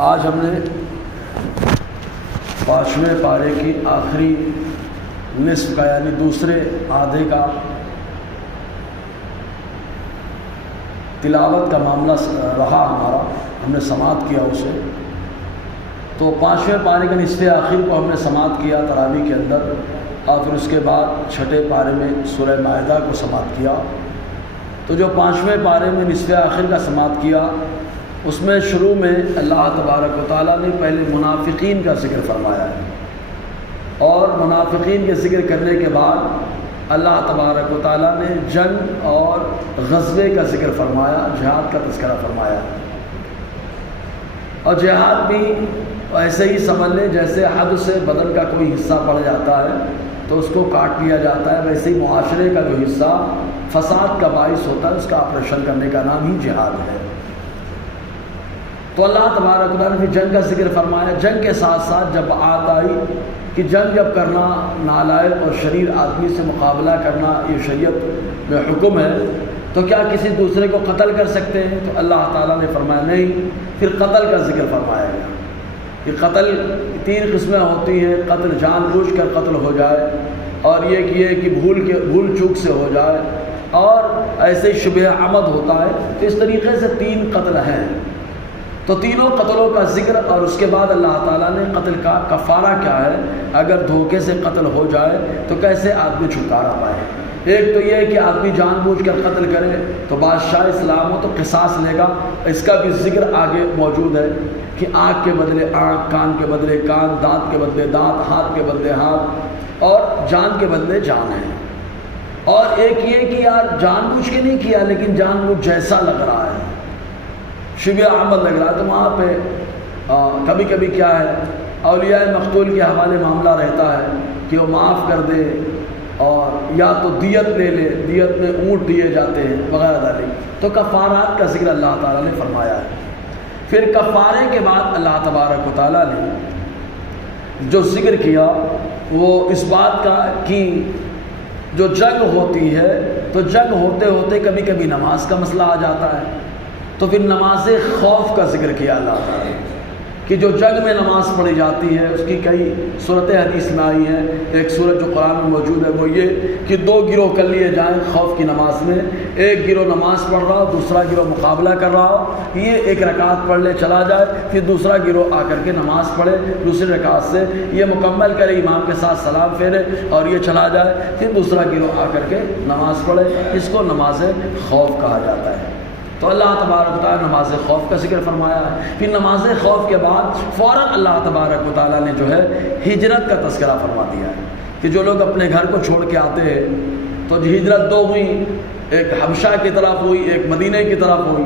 آج ہم نے 5ویں پارے کی آخری نصف کا یعنی دوسرے آدھے کا تلاوت کا معاملہ رہا ہمارا، ہم نے سماعت کیا اسے۔ تو 5ویں پارے کا نصف آخر کو ہم نے سماعت کیا تراویح کے اندر، اور پھر اس کے بعد 6 پارے میں سورہ مائدہ کو سماعت کیا۔ تو جو 5ویں پارے میں نصف آخر کا سماعت کیا، اس میں شروع میں اللہ تبارک و تعالیٰ نے پہلے منافقین کا ذکر فرمایا ہے، اور منافقین کے ذکر کرنے کے بعد اللہ تبارک و تعالیٰ نے جنگ اور غزوے کا ذکر فرمایا، جہاد کا تذکرہ فرمایا۔ اور جہاد بھی ایسے ہی سمجھ لیں جیسے حد سے بدن کا کوئی حصہ پڑ جاتا ہے تو اس کو کاٹ لیا جاتا ہے، ویسے ہی معاشرے کا جو حصہ فساد کا باعث ہوتا ہے اس کا آپریشن کرنے کا نام ہی جہاد ہے۔ تو اللہ تبارک و تعالیٰ نے جنگ کا ذکر فرمایا۔ جنگ کے ساتھ ساتھ جب بات آئی کہ جنگ جب کرنا نالائق اور شریر آدمی سے مقابلہ کرنا یہ شریعت میں حکم ہے، تو کیا کسی دوسرے کو قتل کر سکتے ہیں؟ تو اللہ تعالیٰ نے فرمایا نہیں۔ پھر قتل کا ذکر فرمایا گیا کہ قتل 3 قسمیں ہوتی ہیں، قتل جان بوجھ کر قتل ہو جائے، اور یہ کہ بھول چوک سے ہو جائے، اور ایسے شبہ عمد ہوتا ہے۔ تو اس طریقے سے 3 قتل ہیں۔ تو تینوں قتلوں کا ذکر، اور اس کے بعد اللہ تعالیٰ نے قتل کا کفارہ کیا ہے، اگر دھوکے سے قتل ہو جائے تو کیسے آدمی چھٹکارا پائے۔ ایک تو یہ ہے کہ آدمی جان بوجھ کر قتل کرے تو بادشاہ اسلام ہو تو قصاص لے گا، اس کا بھی ذکر آگے موجود ہے کہ آنکھ کے بدلے آنکھ، کان کے بدلے کان، دانت کے بدلے دانت، ہاتھ کے بدلے ہاتھ، اور جان کے بدلے جان ہے۔ اور ایک یہ کہ یار جان بوجھ کے نہیں کیا لیکن جان بوجھ جیسا لگ رہا ہے، شبہ عمد لگ رہا ہے، تو وہاں پہ کبھی کبھی کیا ہے اولیاء مقتول کے حوالے معاملہ رہتا ہے کہ وہ معاف کر دے، اور یا تو دیت لے لے، دیت میں اونٹ دیے جاتے ہیں وغیرہ ذالک۔ تو کفارات کا ذکر اللہ تعالیٰ نے فرمایا ہے۔ پھر کفارے کے بعد اللہ تبارک و تعالیٰ نے جو ذکر کیا وہ اس بات کا کہ جو جنگ ہوتی ہے تو جنگ ہوتے ہوتے کبھی کبھی نماز کا مسئلہ آ جاتا ہے، تو پھر نماز خوف کا ذکر کیا اللہ تعالیٰ نے کہ جو جنگ میں نماز پڑھی جاتی ہے اس کی کئی صورتیں حدیث میں آئی ہیں۔ ایک صورت جو قرآن میں موجود ہے وہ یہ کہ 2 گروہ کر لیے جائیں خوف کی نماز میں، ایک گروہ نماز پڑھ رہا ہو، دوسرا گروہ مقابلہ کر رہا ہو، یہ 1 رکعت پڑھ لے چلا جائے، پھر دوسرا گروہ آ کر کے نماز پڑھے دوسری رکعت سے، یہ مکمل کرے امام کے ساتھ سلام پھیرے اور یہ چلا جائے، پھر دوسرا گروہ آ کر کے نماز پڑھے، اس کو نماز خوف کہا جاتا ہے۔ تو اللہ تبارک و تعالیٰ نے نماز خوف کا ذکر فرمایا ہے۔ پھر نماز خوف کے بعد فوراً اللہ تبارک و تعالیٰ نے جو ہے ہجرت کا تذکرہ فرما دیا ہے کہ جو لوگ اپنے گھر کو چھوڑ کے آتے ہیں تو ہجرت 2 ہوئی، ایک حبشہ کی طرف ہوئی، ایک مدینہ کی طرف ہوئی،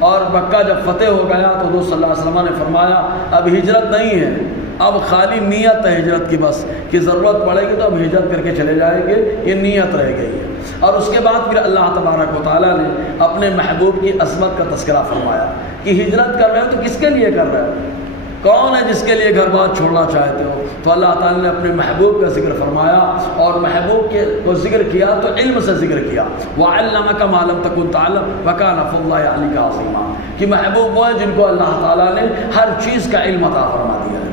اور مکہ جب فتح ہو گیا تو حضور صلی اللہ علیہ وسلم نے فرمایا اب ہجرت نہیں ہے، اب خالی نیت ہے ہجرت کی، بس کہ ضرورت پڑے گی تو اب ہجرت کر کے چلے جائیں گے، یہ نیت رہ گئی ہے۔ اور اس کے بعد پھر اللہ تبارک و تعالیٰ نے اپنے محبوب کی عظمت کا تذکرہ فرمایا کہ ہجرت کر رہے ہو تو کس کے لیے کر رہے ہو، کون ہے جس کے لیے گھر بار چھوڑنا چاہتے ہو؟ تو اللہ تعالیٰ نے اپنے محبوب کا ذکر فرمایا، اور محبوب کے کو ذکر کیا تو علم سے ذکر کیا، وَعَلَّمَكَ مَا لَمْ تَكُنْ تَعْلَمْ وَكَانَ فَضْلُ اللَّهِ عَلَيْكَ عَظِيمًا، کہ محبوب وہ ہے جن کو اللہ تعالیٰ نے ہر چیز کا علم عطا فرما دیا ہے۔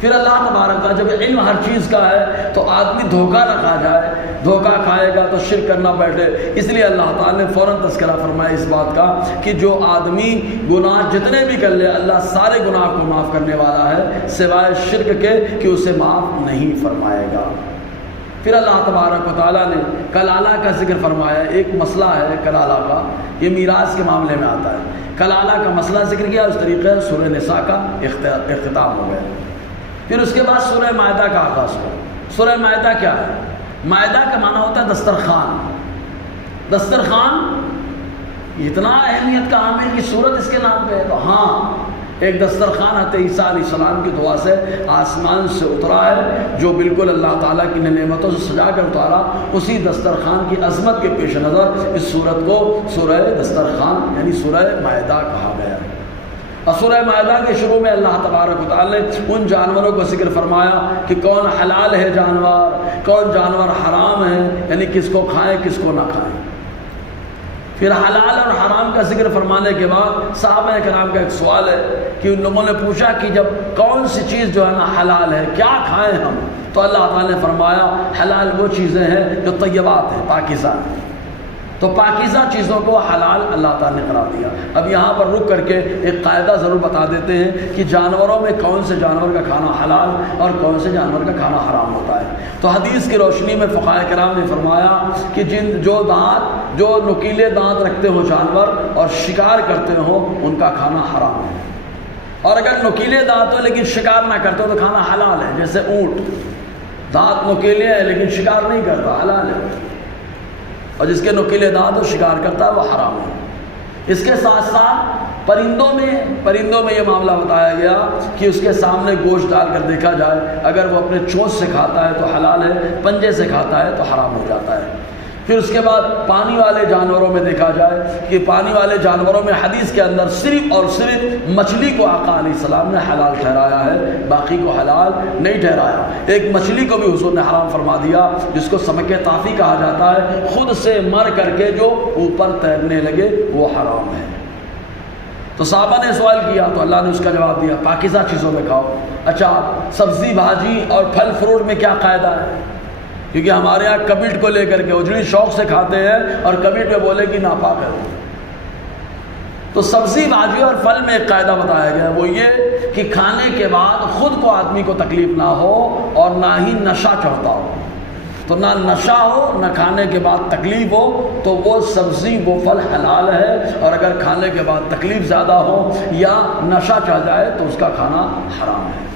پھر اللہ تبارک تعالیٰ جب علم ہر چیز کا ہے تو آدمی دھوکہ نہ کھا جائے، دھوکہ کھائے گا تو شرک کرنا بیٹھے، اس لیے اللہ تعالیٰ نے فوراً تذکرہ فرمایا اس بات کا کہ جو آدمی گناہ جتنے بھی کر لے اللہ سارے گناہ کو معاف کرنے والا ہے سوائے شرک کے کہ اسے معاف نہیں فرمائے گا۔ پھر اللہ تبارک و تعالیٰ نے کلالہ کا ذکر فرمایا۔ ایک مسئلہ ہے کلالہ کا، یہ میراث کے معاملے میں آتا ہے۔ کلالہ کا مسئلہ ذکر کیا، اس طریقے سے سورہ نساء کا اختتام ہو گیا۔ پھر اس کے بعد سورہ مائدہ کا آغاز ہوا۔ سورہ مائدہ کیا ہے؟ مائدہ کا معنی ہوتا ہے دسترخوان۔ دسترخوان اتنا اہمیت کا حامل کی صورت اس کے نام پہ ہے۔ تو ہاں ایک دسترخوان حضرت عیسیٰ علیہ السلام کی دعا سے آسمان سے اترا ہے، جو بالکل اللہ تعالیٰ کی نعمتوں سے سجا کر اتارا، اسی دسترخوان کی عظمت کے پیش نظر اس صورت کو سورہ دسترخوان یعنی سورہ مائدہ کہا گیا ہے۔ اور سورہ مائدہ کے شروع میں اللہ تبارک و تعالیٰ نے ان جانوروں کو ذکر فرمایا کہ کون حلال ہے جانور، کون جانور حرام ہے، یعنی کس کو کھائیں کس کو نہ کھائیں۔ پھر حلال اور حرام کا ذکر فرمانے کے بعد صحابہ کرام کا ایک سوال ہے کہ ان لوگوں نے پوچھا کہ جب کون سی چیز جو ہے نا حلال ہے، کیا کھائیں ہم؟ تو اللہ تعالیٰ نے فرمایا حلال وہ چیزیں ہیں جو طیبات ہیں، پاکیزہ ہیں۔ تو پاکیزہ چیزوں کو حلال اللہ تعالیٰ نے قرار دیا۔ اب یہاں پر رک کر کے ایک قاعدہ ضرور بتا دیتے ہیں کہ جانوروں میں کون سے جانور کا کھانا حلال اور کون سے جانور کا کھانا حرام ہوتا ہے۔ تو حدیث کی روشنی میں فقہاء کرام نے فرمایا کہ جو نکیلے دانت رکھتے ہوں جانور اور شکار کرتے ہوں ان کا کھانا حرام ہے، اور اگر نکیلے دانت ہو لیکن شکار نہ کرتے ہو تو کھانا حلال ہے۔ جیسے اونٹ دانت نکیلے ہیں لیکن شکار نہیں کرتا، حلال ہے، اور جس کے نکیلے دانت ہو شکار کرتا ہے وہ حرام ہے۔ اس کے ساتھ ساتھ پرندوں میں یہ معاملہ بتایا گیا کہ اس کے سامنے گوشت ڈال کر دیکھا جائے، اگر وہ اپنے چونچ سے کھاتا ہے تو حلال ہے، پنجے سے کھاتا ہے تو حرام ہو جاتا ہے۔ پھر اس کے بعد پانی والے جانوروں میں دیکھا جائے کہ پانی والے جانوروں میں حدیث کے اندر صرف اور صرف مچھلی کو آقا علیہ السلام نے حلال ٹھہرایا ہے، باقی کو حلال نہیں ٹھہرایا۔ ایک مچھلی کو بھی حضور نے حرام فرما دیا جس کو سمک طافی کہا جاتا ہے، خود سے مر کر کے جو اوپر تیرنے لگے وہ حرام ہے۔ تو صحابہ نے سوال کیا تو اللہ نے اس کا جواب دیا پاکیزہ چیزوں میں کھاؤ۔ اچھا سبزی بھاجی اور پھل فروٹ میں کیا قاعدہ ہے؟ کیونکہ ہمارے یہاں کبٹ کو لے کر کے اجڑی شوق سے کھاتے ہیں اور کبٹ میں بولے کہ ناپاک ہے۔ تو سبزی بھاجی اور پھل میں ایک قاعدہ بتایا گیا، وہ یہ کہ کھانے کے بعد خود کو آدمی کو تکلیف نہ ہو اور نہ ہی نشہ چڑھتا ہو۔ تو نہ نشہ ہو نہ کھانے کے بعد تکلیف ہو تو وہ سبزی وہ پھل حلال ہے، اور اگر کھانے کے بعد تکلیف زیادہ ہو یا نشہ چڑھ جائے تو اس کا کھانا حرام ہے،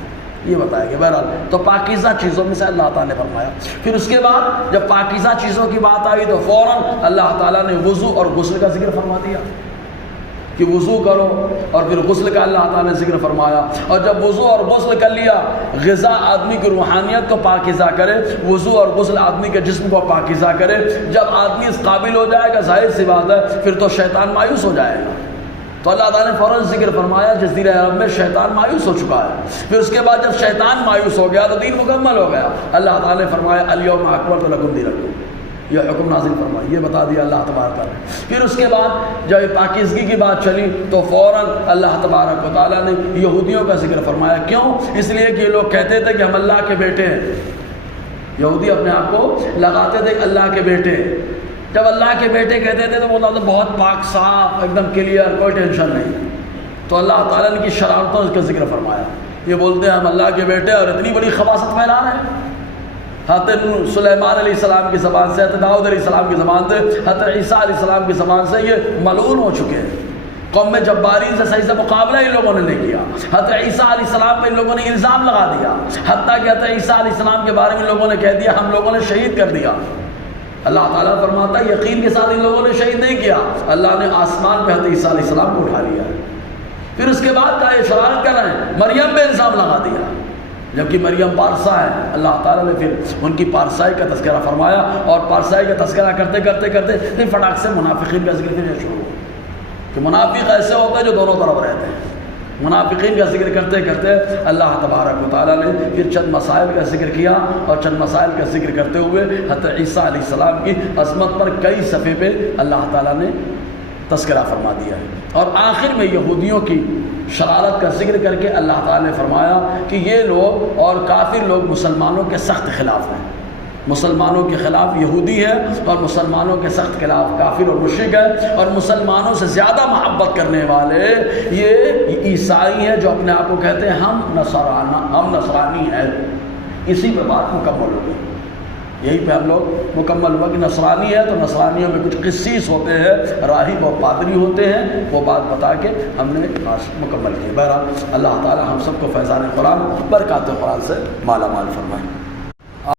یہ بتایا گیا۔ بہرحال تو پاکیزہ چیزوں میں سے اللہ تعالیٰ نے فرمایا۔ پھر اس کے بعد جب پاکیزہ چیزوں کی بات آئی تو فوراً اللہ تعالیٰ نے وضو اور غسل کا ذکر فرما دیا کہ وضو کرو، اور پھر غسل کا اللہ تعالیٰ نے ذکر فرمایا۔ اور جب وضو اور غسل کر لیا، غذا آدمی کی روحانیت کو پاکیزہ کرے، وضو اور غسل آدمی کے جسم کو پاکیزہ کرے۔ جب آدمی اس قابل ہو جائے گا ظاہر سی بات ہے پھر تو شیطان مایوس ہو جائے گا۔ تو اللہ تعالیٰ نے فوراً ذکر فرمایا جزیرہ عرب میں شیطان مایوس ہو چکا ہے۔ پھر اس کے بعد جب شیطان مایوس ہو گیا تو دین مکمل ہو گیا۔ اللہ تعالیٰ نے فرمایا الیوم اکملت لکم دینکم، یہ حکم نازل فرمایا، یہ بتا دیا اللہ تبارک تعالیٰ نے۔ پھر اس کے بعد جب پاکیزگی کی بات چلی تو فوراً اللہ تبارک و تعالیٰ نے یہودیوں کا ذکر فرمایا۔ کیوں؟ اس لیے کہ یہ لوگ کہتے تھے کہ ہم اللہ کے بیٹے ہیں، یہودی اپنے آپ کو لگاتے تھے اللہ کے بیٹے۔ جب اللہ کے بیٹے کہتے تھے تو وہ اللہ بہت پاک صاف ایک دم کلیئر، کوئی ٹینشن نہیں۔ تو اللہ تعالیٰ نے کی شرارتوں کا ذکر فرمایا، یہ بولتے ہیں ہم اللہ کے بیٹے اور اتنی بڑی خباثت پھیلا رہے ہیں۔ حضرت سلیمان علیہ السلام کی زبان سے، حضرت داؤد علیہ السلام کی زبان سے، حضرت عیسیٰ علیہ السلام کی زبان سے یہ ملعون ہو چکے ہیں۔ قوم جبارین سے صحیح سے مقابلہ ان لوگوں نے نہیں کیا۔ حضرت عیسیٰ علیہ السلام پہ ان لوگوں نے الزام لگا دیا، حتیٰ کہ حضرت عیسیٰ علیہ السلام کے بارے میں ان لوگوں نے کہہ دیا ہم لوگوں نے شہید کر دیا۔ اللہ تعالیٰ فرماتا ہے یقین کے ساتھ ان لوگوں نے شہید نہیں کیا، اللہ نے آسمان پہ حضرت عیسیٰ علیہ السلام کو اٹھا لیا۔ پھر اس کے بعد کہا یہ شرارت کر رہے ہیں، مریم پہ الزام لگا دیا، جبکہ مریم پارسا ہے۔ اللہ تعالیٰ نے پھر ان کی پارسائی کا تذکرہ فرمایا، اور پارسائی کا تذکرہ کرتے کرتے کرتے پھر فٹاک سے منافقین کا ذکر پھر شروع ہوا کہ منافق ایسے ہوتے ہیں جو دونوں طرف رہتے ہیں۔ منافقین کا ذکر کرتے کرتے اللہ تبارک و تعالیٰ نے پھر چند مسائل کا ذکر کیا، اور چند مسائل کا ذکر کرتے ہوئے حضرت عیسیٰ علیہ السلام کی عظمت پر کئی صفحے پہ اللہ تعالیٰ نے تذکرہ فرما دیا ہے۔ اور آخر میں یہودیوں کی شرارت کا ذکر کر کے اللہ تعالیٰ نے فرمایا کہ یہ لوگ اور کافر لوگ مسلمانوں کے سخت خلاف ہیں۔ مسلمانوں کے خلاف یہودی ہے اور مسلمانوں کے سخت خلاف کافر اور مشرک ہے، اور مسلمانوں سے زیادہ محبت کرنے والے یہ عیسائی ہیں جو اپنے آپ کو کہتے ہیں ہم نصرانی ہیں۔ اسی پہ بات مکمل ہوگی، یہی پہ ہم لوگ مکمل ہوا کہ نصرانی ہے تو نصرانیوں میں کچھ قسیس ہوتے ہیں، راہب اور پادری ہوتے ہیں، وہ بات بتا کے ہم نے مکمل کی۔ بہرحال اللہ تعالی ہم سب کو فیضان قرآن برکات قرآن سے مالا مال فرمائے۔